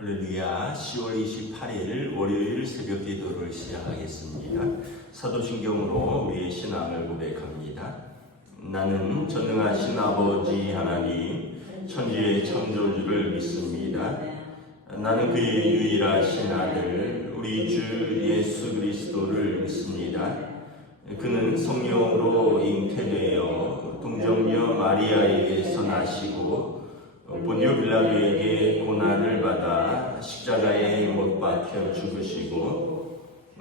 할렐루야. 10월 28일 월요일 새벽 기도를 시작하겠습니다. 사도신경으로 우리의 신앙을 고백합니다. 나는 전능하신 아버지 하나님 천지의 창조주를 믿습니다. 나는 그의 유일하신 아들 우리 주 예수 그리스도를 믿습니다. 그는 성령으로 잉태되어 동정녀 마리아에게서 나시고 본디오 빌라도에게 고난을 받아 십자가에 못 박혀 죽으시고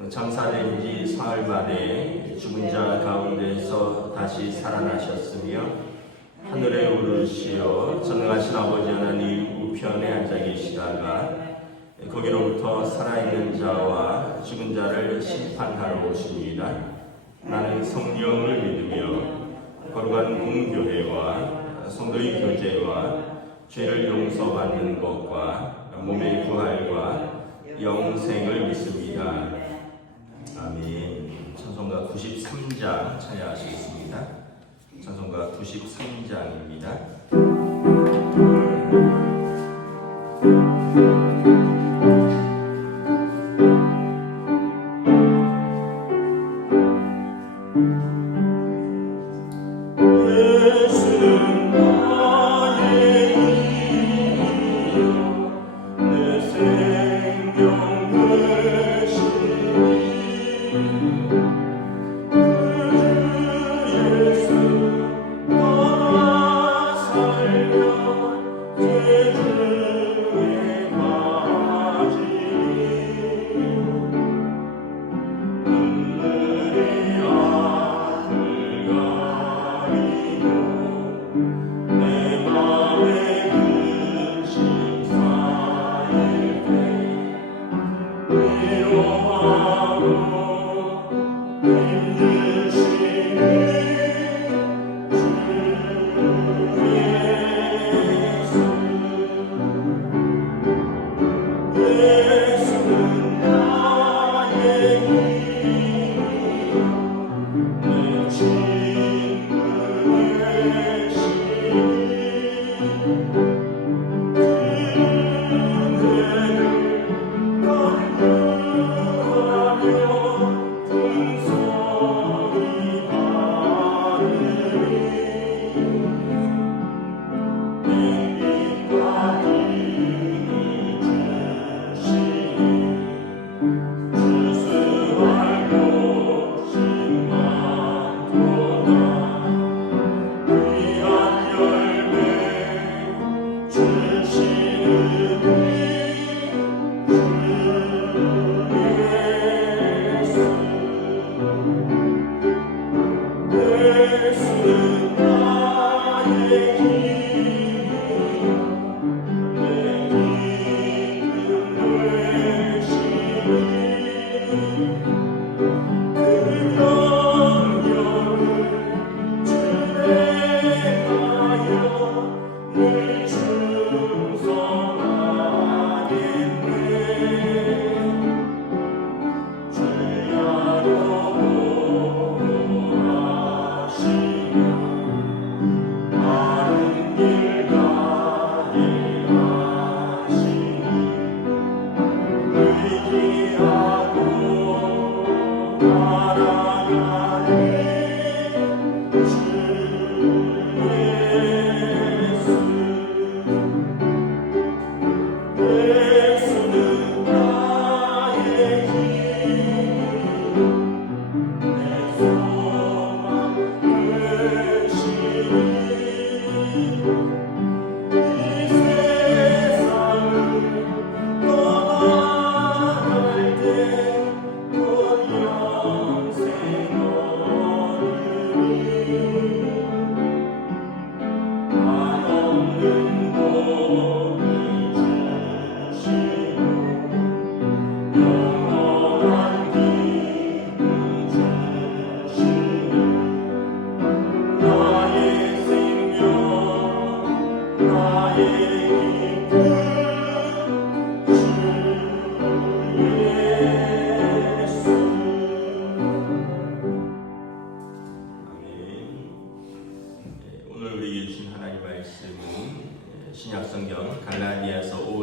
장사된 지 사흘 만에 죽은 자 가운데서 다시 살아나셨으며 하늘에 오르시어 전능하신 아버지 하나님 우편에 앉아 계시다가 거기로부터 살아있는 자와 죽은 자를 심판하러 오십니다. 나는 성령을 믿으며 거룩한 공교회와 성도의 교제와 죄를 용서받는 것과 몸의 부활과 영생을 믿습니다. 아멘. 찬송가 93장 찬양하시겠습니다. 찬송가 93장입니다.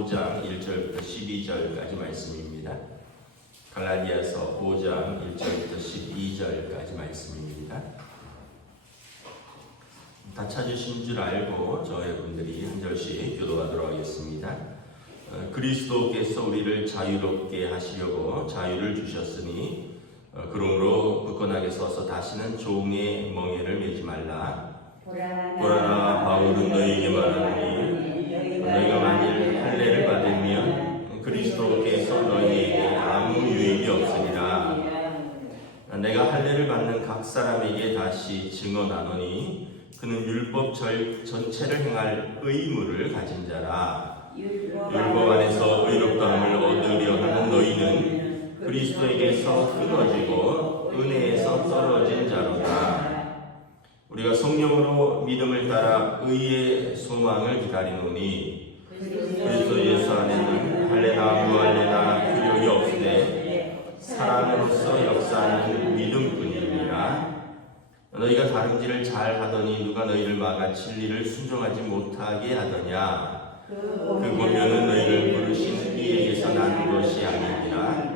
5장 1절부터 12절까지 말씀입니다. 갈라디아서 5장 1절부터 12절까지 말씀입니다. 다 찾으신 줄 알고 저희 분들이 한 절씩 교도하도록 하겠습니다. 그리스도께서 우리를 자유롭게 하시려고 자유를 주셨으니 그러므로 굳건하게 서서 다시는 종의 멍에를 매지 말라. 보라 바울은 너희에게 말하노니 너희가 만일 할례를 받으면 그리스도께서 너희에게 아무 유익이 없으리라. 내가 할례를 받는 각 사람에게 다시 증언하노니 그는 율법 전체를 행할 의무를 가진 자라. 율법 안에서 의롭다함을 얻으려 하는 너희는 그리스도에게서 끊어지고 은혜에서 떨어진 자로다. 우리가 성령으로 믿음을 따라 의의 소망을 기다리노니 그리스도 예수 안에는 할례나 무할례나 필요이 없으되 사랑으로서 역사하는 믿음뿐이니라. 너희가 다름질을 잘 하더니 누가 너희를 막아 진리를 순종하지 못하게 하더냐. 그 권면은 너희를 부르신 이에게서 난 것이 아니니라.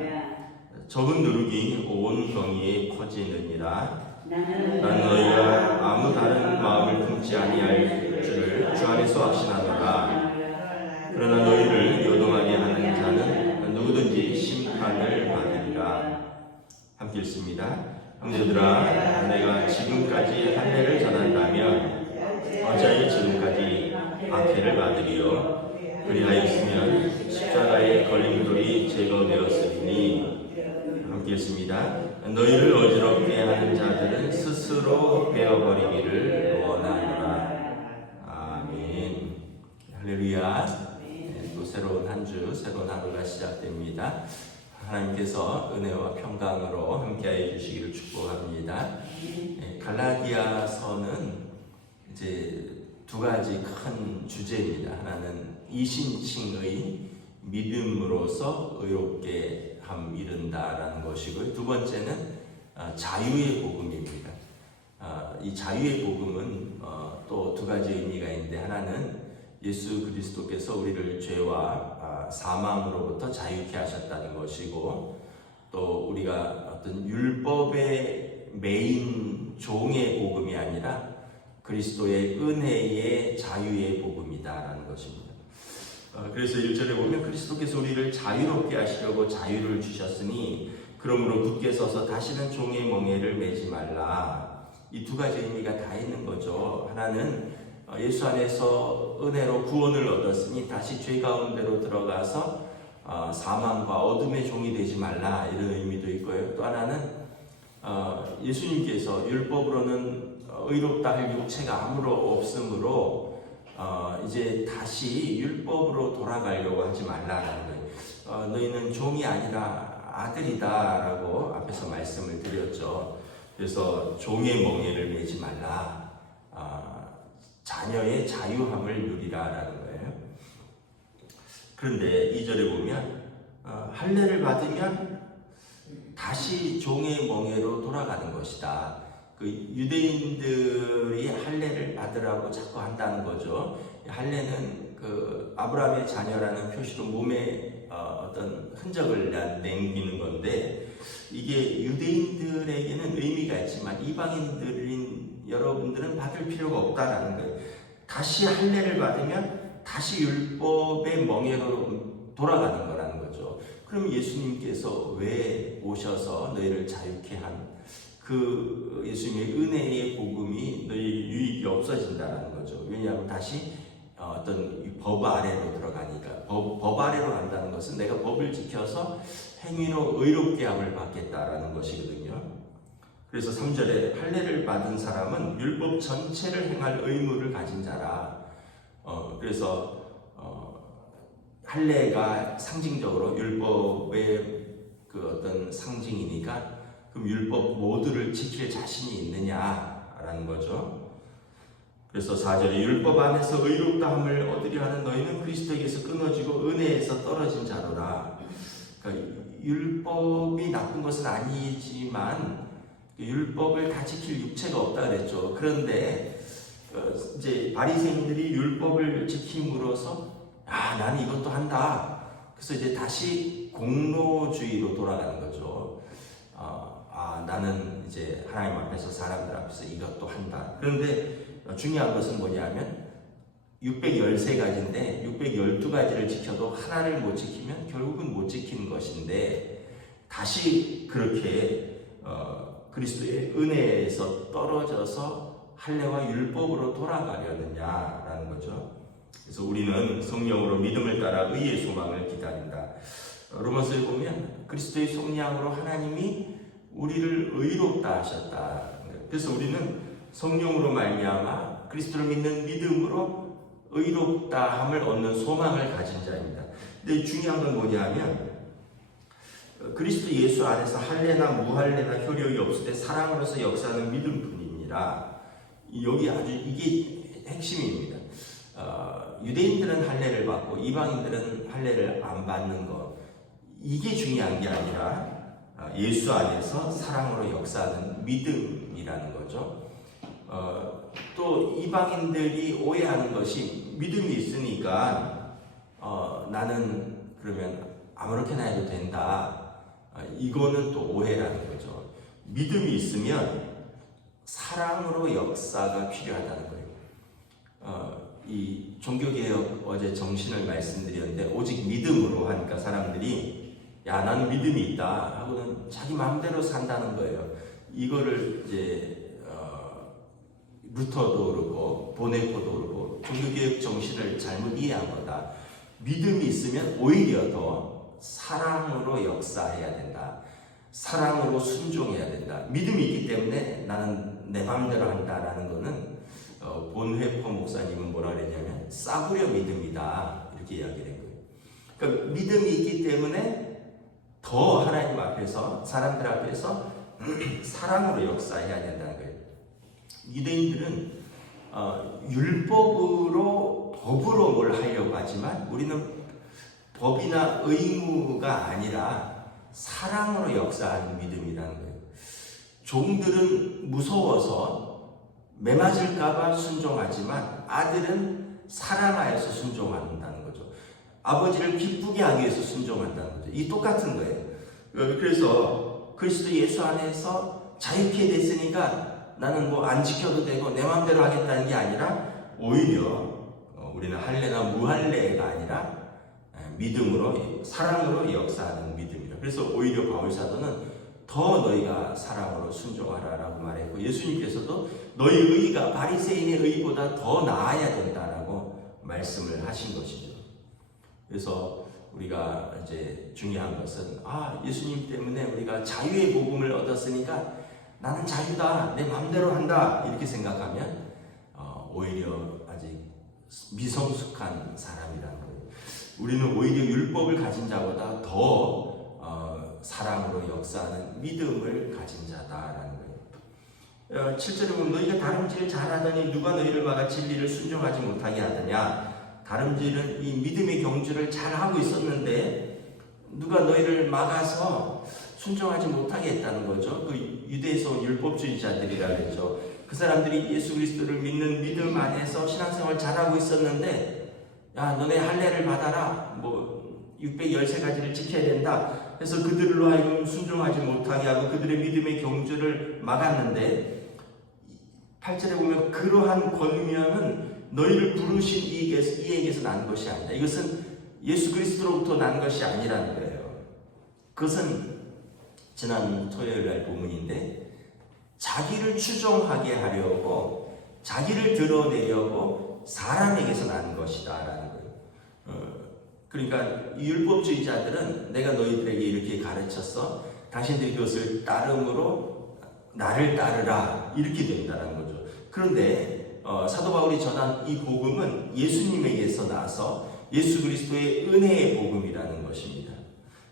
적은 누룩이 온 경위에 퍼지느니라. 나는 너희가 아무 다른 마음을 품지 아니할 줄을 주 안에서 확신하노라. 그러나 너희를 요동하게 하는 자는 누구든지 심판을 받으리라. 함께 읽습니다. 형제들아, 내가 지금까지 할례를 전한다면 어찌하여 지금까지 박해를 받으리요. 그리하였으면 십자가의 걸림돌이 제거되었으리니. 함께 읽습니다. 너희를 어지럽게 하는 자들은 스스로 베어버리기를 원하노라. 아멘. 할렐루야. 또 새로운 한 주, 새로운 하루가 시작됩니다. 하나님께서 은혜와 평강으로 함께하여 주시기를 축복합니다. 갈라디아서는 이제 두 가지 큰 주제입니다. 하나는 이신칭의 믿음으로서 의롭게 함 이른다라는 것이고요. 두 번째는 자유의 복음입니다. 이 자유의 복음은 또 두 가지 의미가 있는데, 하나는 예수 그리스도께서 우리를 죄와 사망으로부터 자유케 하셨다는 것이고, 또 우리가 어떤 율법의 메인 종의 복음이 아니라 그리스도의 은혜의 자유의 복음이다라는 것입니다. 그래서 1절에 보면 그리스도께서 우리를 자유롭게 하시려고 자유를 주셨으니 그러므로 굳게 서서 다시는 종의 멍에를 매지 말라. 이 두 가지 의미가 다 있는 거죠. 하나는 예수 안에서 은혜로 구원을 얻었으니 다시 죄 가운데로 들어가서 사망과 어둠의 종이 되지 말라, 이런 의미도 있고요. 또 하나는 예수님께서 율법으로는 의롭다 할 육체가 아무로 없으므로 이제 다시 율법으로 돌아가려고 하지 말라라는 거예요. 너희는 종이 아니라 아들이다라고 앞에서 말씀을 드렸죠. 그래서 종의 멍에를 매지 말라, 자녀의 자유함을 누리라라는 거예요. 그런데 2절에 보면 할례를 받으면 다시 종의 멍에로 돌아가는 것이다. 그 유대인들이 할례를 받으라고 자꾸 한다는 거죠. 할례는 그 아브라함의 자녀라는 표시로 몸에 어떤 흔적을 남기는 건데, 이게 유대인들에게는 의미가 있지만 이방인들인 여러분들은 받을 필요가 없다라는 거예요. 다시 할례를 받으면 다시 율법의 멍에로 돌아가는 거라는 거죠. 그럼 예수님께서 왜 오셔서 너희를 자유케 한 그 예수님의 은혜의 복음이 너희 유익이 없어진다는 거죠. 왜냐하면 다시 어떤 법 아래로 들어가니까. 법 아래로 간다는 것은 내가 법을 지켜서 행위로 의롭게 함을 받겠다라는 것이거든요. 그래서 3절에 할례를 받은 사람은 율법 전체를 행할 의무를 가진 자라. 그래서 할례가 상징적으로 율법의 그 어떤 상징이니까, 그럼 율법 모두를 지킬 자신이 있느냐라는 거죠. 그래서 4절에 율법 안에서 의롭다함을 얻으려 하는 너희는 그리스도에게서 끊어지고 은혜에서 떨어진 자로라. 그러니까 율법이 나쁜 것은 아니지만 율법을 다 지킬 육체가 없다 그랬죠. 그런데 이제 바리새인들이 율법을 지킴으로써 나는 이것도 한다. 그래서 이제 다시 공로주의로 돌아가는 거죠. 나는 이제 하나님 앞에서 사람들 앞에서 이것도 한다. 그런데 중요한 것은 뭐냐면 613가지인데 612가지를 지켜도 하나를 못 지키면 결국은 못 지키는 것인데 다시 그렇게 그리스도의 은혜에서 떨어져서 할례와 율법으로 돌아가려느냐라는 거죠. 그래서 우리는 성령으로 믿음을 따라 의의 소망을 기다린다. 로마서에 보면 그리스도의 속량으로 하나님이 우리를 의롭다 하셨다. 그래서 우리는 성령으로 말미암아 그리스도를 믿는 믿음으로 의롭다함을 얻는 소망을 가진 자입니다. 근데 중요한 건 뭐냐면 그리스도 예수 안에서 할례나 무할례나 효력이 없을 때 사랑으로서 역사하는 믿음뿐이니라. 여기 아주 이게 핵심입니다. 유대인들은 할례를 받고 이방인들은 할례를 안 받는 것, 이게 중요한 게 아니라 예수 안에서 사랑으로 역사하는 믿음이라는 거죠. 또 이방인들이 오해하는 것이 믿음이 있으니까 나는 그러면 아무렇게나 해도 된다. 이거는 또 오해라는 거죠. 믿음이 있으면 사랑으로 역사가 필요하다는 거예요. 이 종교개혁 어제 정신을 말씀드렸는데 오직 믿음으로 하니까 사람들이 나는 믿음이 있다 하고는 자기 마음대로 산다는 거예요. 이거를 이제 루터도 그렇고 보네코도 그렇고 종교개혁 정신을 잘못 이해한 거다. 믿음이 있으면 오히려 더 사랑으로 역사해야 된다. 사랑으로 순종해야 된다. 믿음이 있기 때문에 나는 내 마음대로 한다라는 거는 본회포 목사님은 뭐라 그랬냐면 싸구려 믿음이다 이렇게 이야기를 한 거예요. 그러니까 믿음이 있기 때문에 더 하나님 앞에서 사람들 앞에서 사랑으로 역사해야 된다는 거예요. 유대인들은 율법으로 법으로 뭘 하려고 하지만 우리는 법이나 의무가 아니라 사랑으로 역사하는 믿음이라는 거예요. 종들은 무서워서 매 맞을까봐 순종하지만 아들은 사랑하여서 순종한다는 거죠. 아버지를 기쁘게 하기 위해서 순종한다는 거죠. 이 똑같은 거예요. 그래서 그리스도 예수 안에서 자유케 됐으니까 나는 뭐 안 지켜도 되고 내 마음대로 하겠다는 게 아니라 오히려 우리는 할례나 무할례가 아니라 믿음으로 사랑으로 역사하는 믿음이라. 그래서 오히려 바울 사도는 더 너희가 사랑으로 순종하라라고 말했고 예수님께서도 너희 의가 바리새인의 의보다 더 나아야 된다라고 말씀을 하신 것이죠. 그래서 우리가 이제 중요한 것은 예수님 때문에 우리가 자유의 복음을 얻었으니까 나는 자유다, 내 마음대로 한다 이렇게 생각하면 오히려 아직 미성숙한 사람이라는 거예요. 우리는 오히려 율법을 가진 자보다 더 사랑으로 역사하는 믿음을 가진 자다라는 거예요. 7절에 보면 너희가 다름질을 잘하더니 누가 너희를 막아 진리를 순종하지 못하게 하더냐. 다름질은 이 믿음의 경주를 잘하고 있었는데 누가 너희를 막아서 순종하지 못하게 했다는 거죠. 그 유대에서 온 율법주의자들이라 그랬죠. 그 사람들이 예수 그리스도를 믿는 믿음 안에서 신앙생활 잘하고 있었는데 너네 할례를 받아라. 613가지를 지켜야 된다. 그래서 그들로 하여금 순종하지 못하게 하고 그들의 믿음의 경주를 막았는데 8절에 보면 그러한 권면은 너희를 부르신 이에게서 난 것이 아니다. 이것은 예수 그리스도로부터 난 것이 아니라는 거예요. 그것은 지난 토요일 날 본문인데 자기를 추종하게 하려고 자기를 드러내려고 사람에게서 난 것이다 라는 거예요. 그러니까 율법주의자들은 내가 너희들에게 이렇게 가르쳤어. 당신들이 그것을 따름으로 나를 따르라. 이렇게 된다는 거죠. 그런데 사도 바울이 전한 이 복음은 예수님에게서 나서 예수 그리스도의 은혜의 복음이라는 것입니다.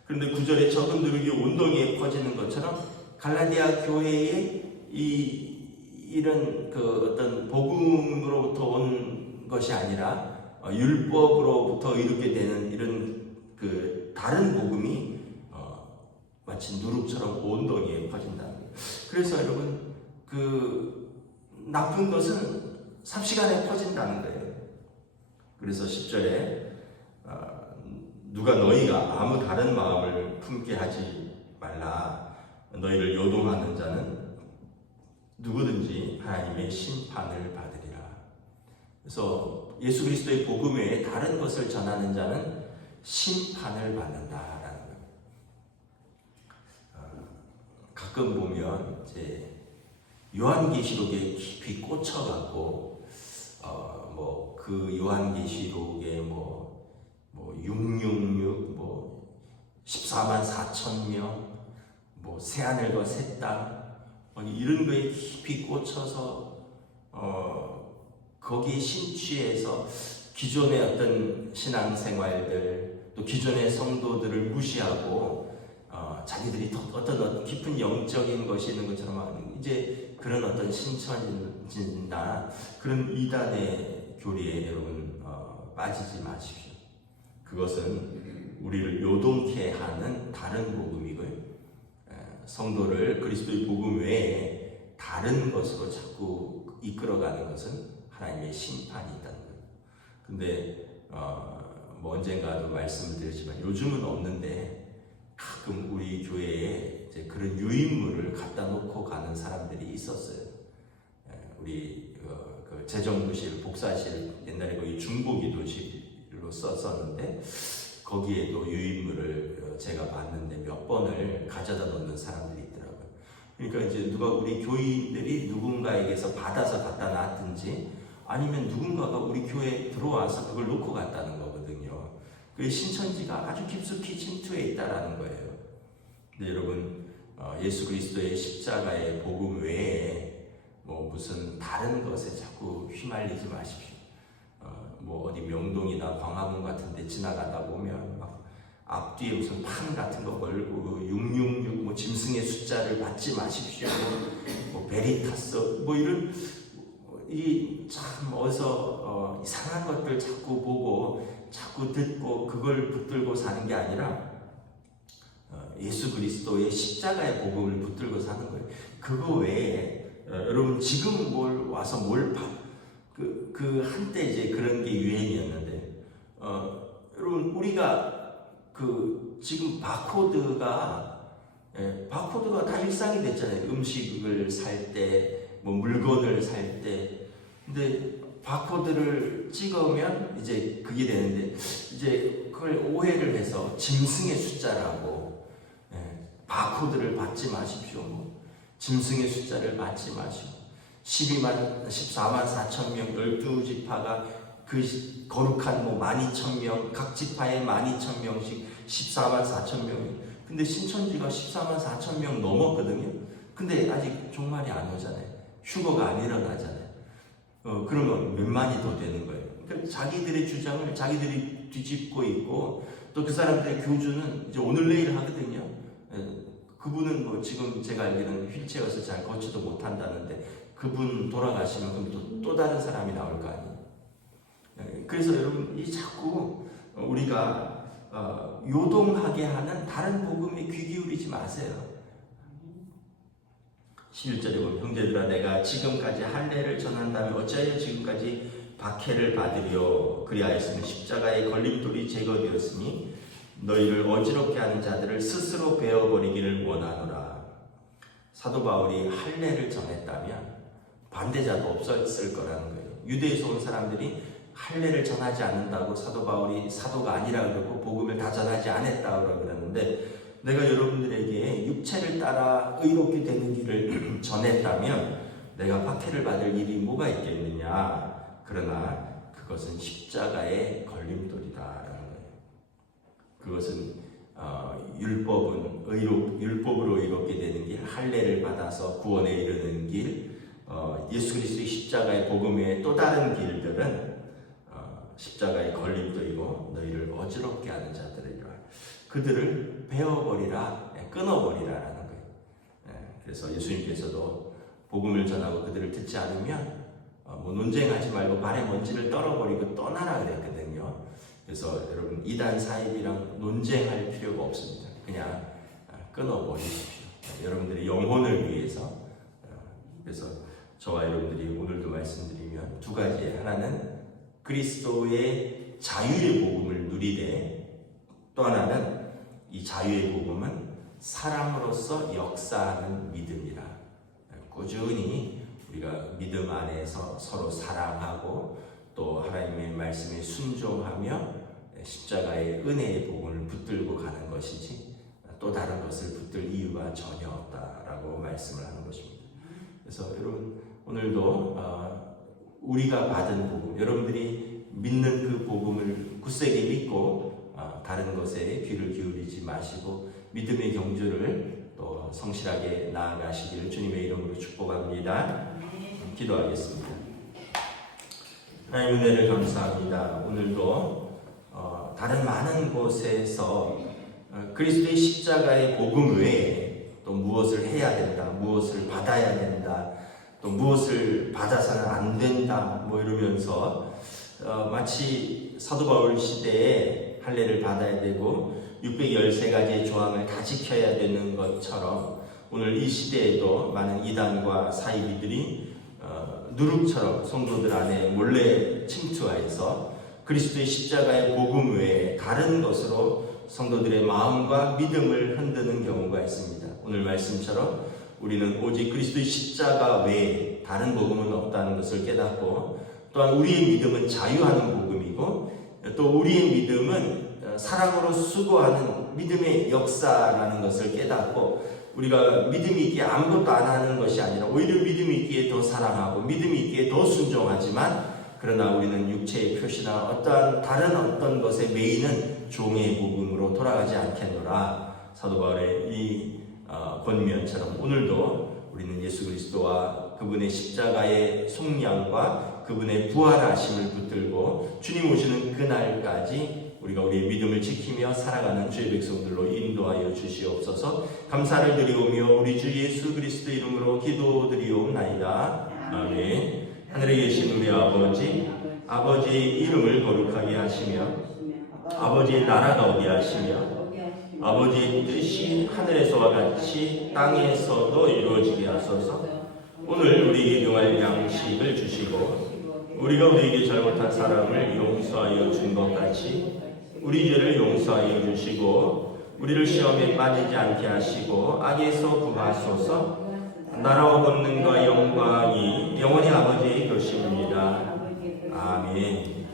그런데 9절에 적은 누룩이 온 동이에 퍼지는 것처럼 갈라디아 교회에 이런 어떤 복음으로부터 온 것이 아니라 율법으로부터 이루게 되는 이런 다른 복음이 마치 누룩처럼 온 동이에 퍼진다는 거예요. 그래서 여러분 나쁜 것은 삽시간에 퍼진다는 거예요. 그래서 10절에 누가 너희가 아무 다른 마음을 품게 하지 말라. 너희를 요동하는 자는 누구든지 하나님의 심판을 받으리라. 그래서 예수 그리스도의 복음 외에 다른 것을 전하는 자는 심판을 받는다라는 거예요. 가끔 보면 이제 요한계시록에 깊이 꽂혀갖고 그 요한계시록에 666 14만 4천 명 새하늘과 새 땅 이런 거에 깊이 꽂혀서 거기에 심취해서 기존의 어떤 신앙생활들 또 기존의 성도들을 무시하고 자기들이 어떤 깊은 영적인 것이 있는 것처럼 이제 그런 어떤 신천지나 그런 이단의 교리에 여러분 빠지지 마십시오. 그것은 우리를 요동케 하는 다른 복음이고요. 성도를 그리스도의 복음 외에 다른 것으로 자꾸 이끌어가는 것은 하나님의 심판이 있다는 거예요. 근데 언젠가도 말씀을 드렸지만 요즘은 없는데 가끔 우리 교회에 이제 그런 유인물을 갖다 놓고 가는 사람들이 있었어요. 우리 그 재정부실, 복사실 옛날에 거기 중보기도실로 썼었는데 거기에도 유인물을 제가 봤는데 몇 번을 가져다 놓는 사람들이 있더라고요. 그러니까 이제 누가 우리 교인들이 누군가에게서 받아서 갖다 놨든지 아니면 누군가가 우리 교회에 들어와서 그걸 놓고 갔다는 거거든요. 그 신천지가 아주 깊숙이 침투해 있다라는 거예요. 근데 여러분 예수 그리스도의 십자가의 복음 외에 무슨 다른 것에 자꾸 휘말리지 마십시오. 어디 명동이나 광화문 같은 데 지나가다 보면 막 앞뒤에 무슨 판 같은 거 걸고 666 짐승의 숫자를 받지 마십시오. 베리타스 이런 참 어디서 이상한 것들 자꾸 보고 자꾸 듣고 그걸 붙들고 사는 게 아니라 예수 그리스도의 십자가의 복음을 붙들고 사는 거예요. 그거 외에 여러분 지금 와서 그 한때 이제 그런 게 유행이었는데 여러분 우리가 지금 바코드가 다 일상이 됐잖아요. 음식을 살 때 물건을 살 때 근데 바코드를 찍으면 이제 그게 되는데 이제 그걸 오해를 해서 짐승의 숫자라고 바코드를 받지 마십시오. 짐승의 숫자를 받지 마시고 14만 4천 명 12지파가 그 거룩한 12,000명 각 지파에 12,000명씩 14만 4천 명이 근데 신천지가 14만 4천 명 넘었거든요. 근데 아직 종말이 안 오잖아요. 휴거가 안 일어나잖아요. 그러면 몇 만이 더 되는 거예요. 그러니까 자기들의 주장을 자기들이 뒤집고 있고 또 그 사람들의 교주는 이제 오늘 내일 하거든요. 그분은 지금 제가 알기로는 휠체어에서 잘 걷지도 못한다는데 그분 돌아가시면 그럼 또 다른 사람이 나올 거 아니에요. 그래서 여러분 자꾸 우리가 요동하게 하는 다른 복음에 귀 기울이지 마세요. 11절에 보면 형제들아 내가 지금까지 할례를 전한다면 어찌하여 지금까지 박해를 받으려 그리하였으면 십자가의 걸림돌이 제거되었으니 너희를 어지럽게 하는 자들을 스스로 베어버리기를 원하노라. 사도 바울이 할례를 전했다면 반대자도 없었을 거라는 거예요. 유대에서 온 사람들이 할례를 전하지 않는다고 사도 바울이 사도가 아니라 그러고 복음을 다 전하지 않았다고 그러는데 내가 여러분들에게 육체를 따라 의롭게 되는 길을 전했다면 내가 박해를 받을 일이 뭐가 있겠느냐. 그러나 그것은 십자가의 걸림돌이다라는 거예요. 그것은 율법으로 의롭게 되는 길, 할례를 받아서 구원에 이르는 길, 예수 그리스도의 십자가의 복음의 또 다른 길들은 십자가의 걸림돌이고 너희를 어지럽게 하는 자들이라. 그들을 베어버리라, 끊어버리라라는 거예요. 그래서 예수님께서도 복음을 전하고 그들을 듣지 않으면 논쟁하지 말고 발에 먼지를 떨어버리고 떠나라 그랬거든요. 그래서 여러분 이단 사입이랑 논쟁할 필요가 없습니다. 그냥 끊어버리십시오. 여러분들의 영혼을 위해서. 그래서 저와 여러분들이 오늘도 말씀드리면 두 가지. 하나는 그리스도의 자유의 복음을 누리되 또 하나는 이 자유의 복음은 사람으로서 역사하는 믿음이라. 꾸준히 우리가 믿음 안에서 서로 사랑하고 또 하나님의 말씀에 순종하며 십자가의 은혜의 복음을 붙들고 가는 것이지 또 다른 것을 붙들 이유가 전혀 없다라고 말씀을 하는 것입니다. 그래서 여러분 오늘도 우리가 받은 복음, 여러분들이 믿는 그 복음을 굳세게 믿고 다른 것에 귀를 기울이지 마시고 믿음의 경주를 또 성실하게 나아가시기를 주님의 이름으로 축복합니다. 기도하겠습니다. 하나님 은혜를 감사합니다. 오늘도 다른 많은 곳에서 그리스도의 십자가의 복음 외에 또 무엇을 해야 된다, 무엇을 받아야 된다, 또 무엇을 받아서는 안 된다 뭐 이러면서 마치 사도 바울 시대에 할례를 받아야 되고 613가지의 조항을 다 지켜야 되는 것처럼 오늘 이 시대에도 많은 이단과 사이비들이 누룩처럼 성도들 안에 몰래 침투하여서 그리스도의 십자가의 복음 외에 다른 것으로 성도들의 마음과 믿음을 흔드는 경우가 있습니다. 오늘 말씀처럼 우리는 오직 그리스도의 십자가 외에 다른 복음은 없다는 것을 깨닫고 또한 우리의 믿음은 자유하는 복음이고 또 우리의 믿음은 사랑으로 수고하는 믿음의 역사라는 것을 깨닫고 우리가 믿음이 있기에 아무것도 안 하는 것이 아니라 오히려 믿음이 있기에 더 사랑하고 믿음이 있기에 더 순종하지만 그러나 우리는 육체의 표시나 어떠한 다른 어떤 것에 매이는 종의 복음으로 돌아가지 않겠노라. 사도 바울의 이 권면처럼 오늘도 우리는 예수 그리스도와 그분의 십자가의 속량과 그분의 부활하심을 붙들고 주님 오시는 그날까지 우리가 우리의 믿음을 지키며 살아가는 주의 백성들로 인도하여 주시옵소서. 감사를 드리오며 우리 주 예수 그리스도 이름으로 기도드리옵나이다. 아멘. 하늘에 계신 우리 아버지의 이름을 거룩하게 하시며 아버지의 나라가 오게 하시며 아버지의 뜻이 하늘에서와 같이 땅에서도 이루어지게 하소서. 오늘 우리에게 용할 양식을 주시고 우리가 우리에게 잘못한 사람을 용서하여 준 것 같이 우리 죄를 용서하여 주시고 우리를 시험에 빠지지 않게 하시고 악에서 구하소서. 나라와 권능과 영광이 영원히 아버지의 것입니다. 아멘.